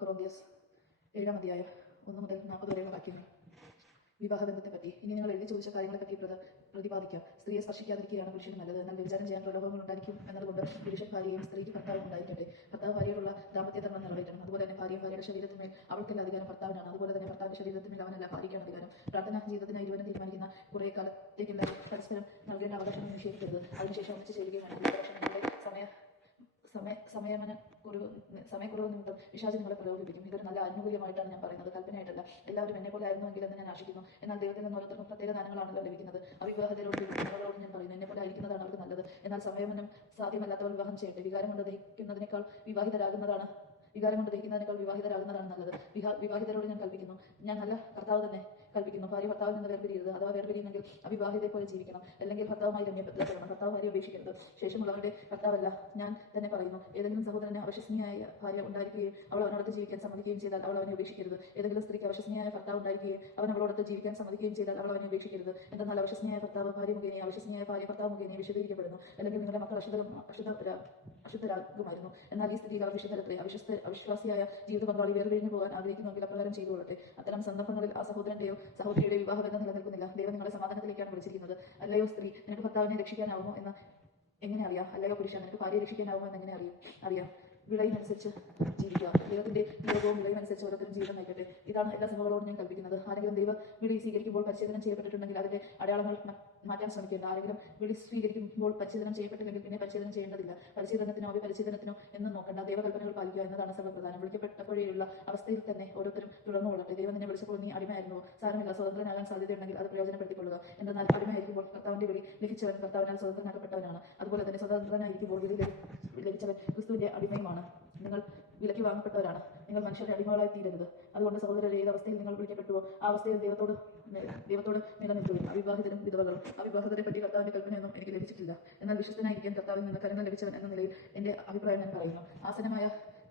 കൊറോന്തിയസ് 7-ാം അധ്യായം 1 മുതൽ 40 വരെയുള്ള വാക്യങ്ങൾ. വിവാഹബന്ധത്തെപ്പറ്റി ഇനി നിങ്ങൾ എഴുതി ചോദിച്ച കാര്യങ്ങളെപ്പറ്റി പ്രതിപാദിക്കാം. സ്ത്രീയെ സ്പർശിക്കാതിരിക്കുകയാണ് പുരുഷന് നല്ലത്. എന്നാൽ വ്യഭിചാരം ചെയ്യാൻ പ്രലോഭങ്ങൾ ഉണ്ടായിരിക്കും എന്നതുകൊണ്ട് പുരുഷൻ ഭാര്യയും സ്ത്രീക്ക് ഭർത്താവും ഉണ്ടായിട്ടുണ്ട്. ഭർത്താവ് ഭാര്യയോടുള്ള ദാമ്പത്യ ധർമ്മം നിറവേറ്റണം. അതുപോലെ തന്നെ ഭാര്യയുടെ ശരീരത്തിന്മേൽ അവൾക്കല്ല അധികാരം, ഭർത്താവിനാണ്. അതുപോലെ തന്നെ ഭർത്താവിന്റെ ശരീരത്തിന്മേൽ അവനല്ല, ഭാര്യയ്ക്കാണ് അധികാരം. പ്രാർത്ഥന ജീവിതത്തിന് ഇരുവരും തീരുമാനിക്കുന്ന കുറെ കാലത്തേക്കുള്ള പരസ്പരം നൽകേണ്ട അവകാശങ്ങൾ നിഷേധിക്കരുത്. അതിനുശേഷം ഒന്നിച്ച് ചേരുകയും വേണം. സമയക്കുറവ് നിമിത്തം പിശാച് നിങ്ങളെ പ്രലോഭിപ്പിക്കും. ഇതൊരു നല്ല ആനുകൂല്യമായിട്ടാണ് ഞാൻ പറയുന്നത്, കൽപ്പനയായിട്ടല്ല. എല്ലാവരും എന്നെ പോലെ ആയിരുന്നുവെങ്കിൽ എന്ന് ഞാൻ ആശിക്കുന്നു. എന്നാൽ ദൈവത്തിൽ നിന്ന് ഓരോരുത്തർക്കും പ്രത്യേക ദാനങ്ങളാണല്ലോ ലഭിക്കുന്നത്. അവിവാഹിതരോട് ഞാൻ പറയുന്നു, എന്നെ പോലെ ആയിരിക്കുന്നതാണ് അവർക്ക് നല്ലത്. എന്നാൽ സമയമനം സാധ്യമല്ലാത്തവർ വിവാഹം ചെയ്യട്ടെ. വികാരം കൊണ്ട് ദഹിക്കുന്നതിനേക്കാൾ വിവാഹിതരാകുന്നതാണ് നല്ലത്. വിവാഹിതരോട് ഞാൻ കൽപ്പിക്കുന്നു, ഞാൻ നല്ല കർത്താവ് തന്നെ കൽപ്പിക്കുന്നു, ഭാര്യ ഭർത്താവിൽ നിന്ന് വേർപിരിയരുത്. അഥവാ വേർപിരിയുന്നെങ്കിൽ അവിവാഹിതയെ പോലെ ജീവിക്കണം, അല്ലെങ്കിൽ ഭർത്താവുമായി രമ്യപ്പെടണം. ഭർത്താവ് ഭാര്യ ഉപേക്ഷിക്കരുത്. ശേഷമുള്ളവരുടെ ഭർത്താവല്ല, ഞാൻ തന്നെ പറയുന്നു. ഏതെങ്കിലും സഹോദരന് അവിശ്വസനീയായ ഭാര്യ ഉണ്ടായിരിക്കുകയും അവൾ അവനോടൊത്ത് ജീവിക്കാൻ സമ്മതിക്കുകയും ചെയ്താൽ അവൾ അവനെ ഉപേക്ഷിക്കരുത്. ഏതെങ്കിലും സ്ത്രീക്ക് അവിശ്വസനീയായ ഭർത്താവ് ഉണ്ടായിരിക്കുകയും അവൻ അവളോടൊത്ത് ജീവിക്കാൻ സമ്മതിക്കുകയും ചെയ്താൽ അവൾ അവനെ ഉപേക്ഷിക്കരുത്. എന്നാൽ അവിശ്വസനീയായ ഭർത്താവ് ഭാര്യ മുഖേനയും അവിശ്വസനീയായ ഭാര്യ ഭർത്താവ് മുഖേനയും വിശദീകരിക്കപ്പെടുന്നു. അല്ലെങ്കിൽ നിങ്ങളുടെ മക്കൾ അശുദ്ധരാകുമായിരുന്നു. എന്നാൽ ഈ സ്ഥിതിയിൽ അവർ വിശുദ്ധരത്രേ. അവിശ്വാസിയായ ജീവിത പങ്കാളി വേർപിരിഞ്ഞു പോകാൻ ആഗ്രഹിക്കുന്നുവെങ്കിൽ അപ്രകാരം ചെയ്തുകൊള്ളട്ടെ. അത്തരം സന്ദർഭങ്ങളിൽ ആ സഹോദരന്റെയോ സഹോദരിയുടെ വിവാഹബന്ധം നിലനിൽക്കുന്നില്ല. ദൈവം നിങ്ങളെ സമാധാനത്തിലേക്കാണ് വിളിച്ചിരിക്കുന്നത്. അല്ലയോ സ്ത്രീ, നിനക്ക് ഭർത്താവിനെ രക്ഷിക്കാനാവുമോ എന്ന് എങ്ങനെ അറിയാം? അല്ലയോ പുരുഷൻ, നിനക്ക് ഭാര്യയെ രക്ഷിക്കാനാവുമോ എന്ന് എങ്ങനെ അറിയാം? വിളയുമനുസരിച്ച് ജീവിക്കുക. ദൈവത്തിന്റെ നിയോഗവും വിളയുമനുസരിച്ച് ഓരോരുത്തരും ജീവിതം നയിക്കട്ടെ. ഇതാണ് എല്ലാ സഭകളോടും ഞാൻ കൽപ്പിക്കുന്നത്. ആരെങ്കിലും ദൈവ വിളി സ്വീകരിക്കുമ്പോൾ പരിച്ഛേദനം ചെയ്യപ്പെട്ടിട്ടുണ്ടെങ്കിൽ അതിന്റെ അടയാളങ്ങൾ മാറ്റാൻ ശ്രമിക്കേണ്ട. ആരെങ്കിലും വിളി സ്വീകരിക്കുമ്പോൾ പരിച്ഛേദനം ചെയ്യപ്പെട്ടില്ലെങ്കിൽ പിന്നെ പരിച്ഛേദനം ചെയ്യേണ്ടതില്ല. പരിച്ഛേദനത്തിനോ അവിപരിച്ഛേദനത്തിനോ എന്നും നോക്കണ്ട. ദൈവകൽപ്പനകൾ പാലിക്കുക എന്നതാണ് സർവ്വപ്രധാനം. വിളിക്കപ്പെട്ടപ്പോഴേയുള്ള അവസ്ഥയിൽ തന്നെ ഓരോരുത്തരും തുടർന്നുകൊള്ളട്ടെ. ദൈവം നിന്നെ വിളിച്ചപ്പോൾ നീ അടിമയായിരുന്നുവോ? സാരമില്ല, സ്വതന്ത്രനാകാൻ സാധ്യതയുണ്ടെങ്കിൽ അത് പ്രയോജനപ്പെടുത്തിക്കൊള്ളുക. എന്നാൽ അടിമയായിരിക്കുമ്പോൾ കർത്താവിന്റെ വിളി ലഭിച്ചവൻ കർത്താവിനാൽ സ്വതന്ത്രനാക്കപ്പെട്ടവനാണ്. അതുപോലെ തന്നെ സ്വതന്ത്രനായിരിക്കുമ്പോൾ വിളി ലഭിച്ചവൻ ക്രിസ്തുവിന്റെ അടിമയുമാണ്. നിങ്ങൾ വിലയ്ക്ക് വാങ്ങപ്പെട്ടവരാണ്. നിങ്ങൾ മനുഷ്യരുടെ അടിമകളായി തീരരുത്. അതുകൊണ്ട് സഹോദരരെ, ഏത് അവസ്ഥയിൽ നിങ്ങൾ വിളിക്കപ്പെട്ടുവോ ആ അവസ്ഥയിൽ ദൈവത്തോട് നിലനിൽക്കുകയും. അവിവാഹിതരും വിധവകളും. അവിവാഹിതരെ പറ്റി കർത്താവിന്റെ കൽപ്പനയൊന്നും എനിക്ക് ലഭിച്ചിട്ടില്ല. എന്നാൽ വിശ്വസ്തനായിരിക്കാൻ കർത്താവിൽ നിന്ന് കരുണ ലഭിച്ചവൻ എന്ന നിലയിൽ എന്റെ അഭിപ്രായം ഞാൻ പറയുന്നു. ആസന്നമായ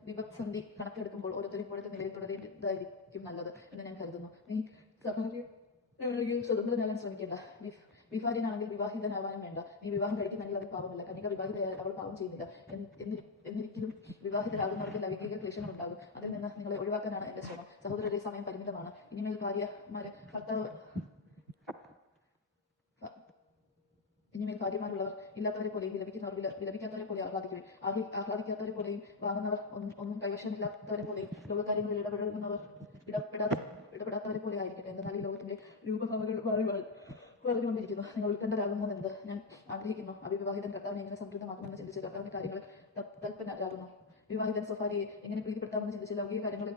വിഭക്സന്ധി കണക്കെടുക്കുമ്പോൾ ഓരോരുത്തരും ഇപ്പോഴത്തെ നിലയിൽ തുടരേണ്ടതായിരിക്കും നല്ലത് എന്ന് ഞാൻ കരുതുന്നു. നീ സ്വതന്ത്രനാകാൻ ശ്രമിക്കേണ്ട. വിഭാര്യനാണെങ്കിൽ വിവാഹിതനാവാനും വേണ്ട. നീ വിവാഹം കഴിക്കുന്നെങ്കിൽ അത് പാപമല്ല. കന്യക വിവാഹിതയായാൽ അവൾ പാപം ചെയ്യുന്നില്ല. എന്നിരിക്കലും വിവാഹിതരാകുന്നവർക്ക് ലൈംഗിക ക്ലേശങ്ങൾ ഉണ്ടാകും. അതിൽ നിന്ന് നിങ്ങളെ ഒഴിവാക്കാനാണ് എന്റെ ശ്രമം. സഹോദരരുടെ സമയം പരിമിതമാണ്. ഇനിമേൽ ഭാര്യമാരുള്ളവർ ഇല്ലാത്തവരെ പോലെയും വിലപിക്കാത്തവരെ പോലെ ആഹ്ലാദിക്കാത്തവരെ പോലെയും വാങ്ങുന്നവർ ഒന്നും കൈവശമില്ലാത്തവരെ പോലെയും ലോകകാര്യങ്ങളിൽ ഇടപെടാത്തവരെ പോലെ ആയിരിക്കട്ടെ. എന്നാൽ ഈ ലോകത്തിന്റെ രൂപഭാവങ്ങൾ പറഞ്ഞുകൊണ്ടിരിക്കുന്നു. നിങ്ങൾ ഉത്കണ്ഠരാകുന്നതെന്ത്? ഞാൻ ആഗ്രഹിക്കുന്നു അവിവാഹിതൻ കർത്താവിനെ എങ്ങനെ സംതൃപ്തമാക്കുമെന്ന് ചിന്തിച്ച് കർത്താവിന്റെ കാര്യങ്ങളിൽ തൽപരനാകുന്നു. വിവാഹിതൻ സ്വഭാര്യയെ എങ്ങനെ പ്രീതിപ്പെടുത്താമെന്ന് ചിന്തിച്ച് ലൗകിക കാര്യങ്ങളിൽ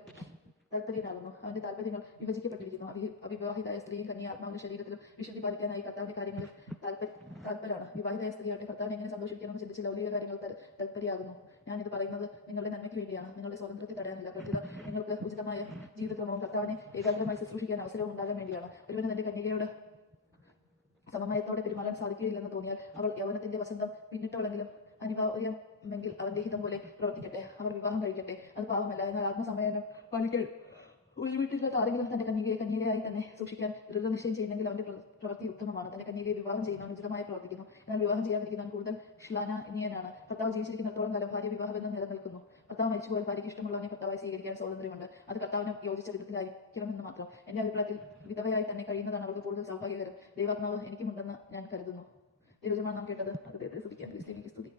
താല്പര്യനാകുന്നു. അവന്റെ താല്പര്യങ്ങൾ വിഭജിക്കപ്പെട്ടിരിക്കുന്നു. അവിവാഹിതായ സ്ത്രീയും കന്യ ആത്മാവിന്റെ ശരീരത്തിലും വിശുദ്ധി പാലിക്കാനായി കർത്താവിന്റെ കാര്യങ്ങളിൽ താല്പരാണ്. വിവാഹിതായ സ്ത്രീയാകട്ടെ കർത്താവിനെ എങ്ങനെ സന്തോഷിക്കണമെന്ന് ചിന്തിച്ച് ലൗകിക കാര്യങ്ങൾ താല്പര്യാകുന്നു. ഞാനിത് പറയുന്നത് നിങ്ങളുടെ നന്മയ്ക്ക് വേണ്ടിയാണ്, നിങ്ങളുടെ സ്വാതന്ത്ര്യത്തെ തടയാനില്ല. പ്രത്യേക നിങ്ങൾക്ക് ഉചിതമായ ജീവിതക്രമവും കർത്താവിനെ ഏകാഗ്രമായി ശുശ്രൂഷിക്കാൻ അവസരവും ഉണ്ടാകാൻ വേണ്ടിയാണ്. ഒരുവന് തന്റെ കന്യകയോട് സമമയത്തോടെ പെരുമാറാൻ സാധിക്കുകയില്ലെന്ന് തോന്നിയാൽ അവൾ യൗവനത്തിന്റെ വസന്തം പിന്നിട്ടോളെങ്കിലും അനിവാര്യമെങ്കിൽ അവന്റെ ഹിതം പോലെ പ്രവർത്തിക്കട്ടെ. അവർ വിവാഹം കഴിക്കട്ടെ, അത് പാവമല്ല. എന്നാൽ ആത്മസമയനം പാലിക്കൽ. ഒരു വീട്ടിലുള്ള ആരെങ്കിലും തന്റെ കന്യകയായി തന്നെ സൂക്ഷിക്കാൻ ദൃഢനിശ്ചയം ചെയ്യുന്നെങ്കിൽ അവന്റെ പ്രവൃത്തി ഉത്തമമാണ്. തന്റെ കന്യകയെ വിവാഹം ചെയ്യുന്നവൻ ഉചിതമായി പ്രവർത്തിക്കുന്നു. എന്നാൽ വിവാഹം ചെയ്യാതിരിക്കുന്നവൻ കൂടുതൽ ശ്ലാഘനീയനാണ്. ഭർത്താവ് ജീവിച്ചിരിക്കുന്നിടത്തോളം കാലം ഭാര്യ വിവാഹബന്ധം നിലനിൽക്കുന്നു. ഭർത്താവ് മരിച്ചുപോയാൽ ഭാര്യയ്ക്ക് ഇഷ്ടമുള്ളവനെ ഭർത്താവായി സ്വീകരിക്കാൻ സ്വാതന്ത്ര്യമുണ്ട്. അത് കർത്താവിന് യോജിച്ച വിധത്തിലായിരിക്കണമെന്ന് മാത്രം. എന്റെ അഭിപ്രായത്തിൽ വിധവയായി തന്നെ കഴിയുന്നതാണ് അവർക്ക് കൂടുതൽ സൗഭാഗ്യകരം. ദൈവാത്മാവ് എനിക്കുമുണ്ടെന്ന് ഞാൻ കരുതുന്നു. ദൈവജനമാണ് നാം കേട്ടത്. അത് ദൈവത്തെ സ്തുതിക്കാം. ക്രിസ്തുവിനെ സ്തുതി.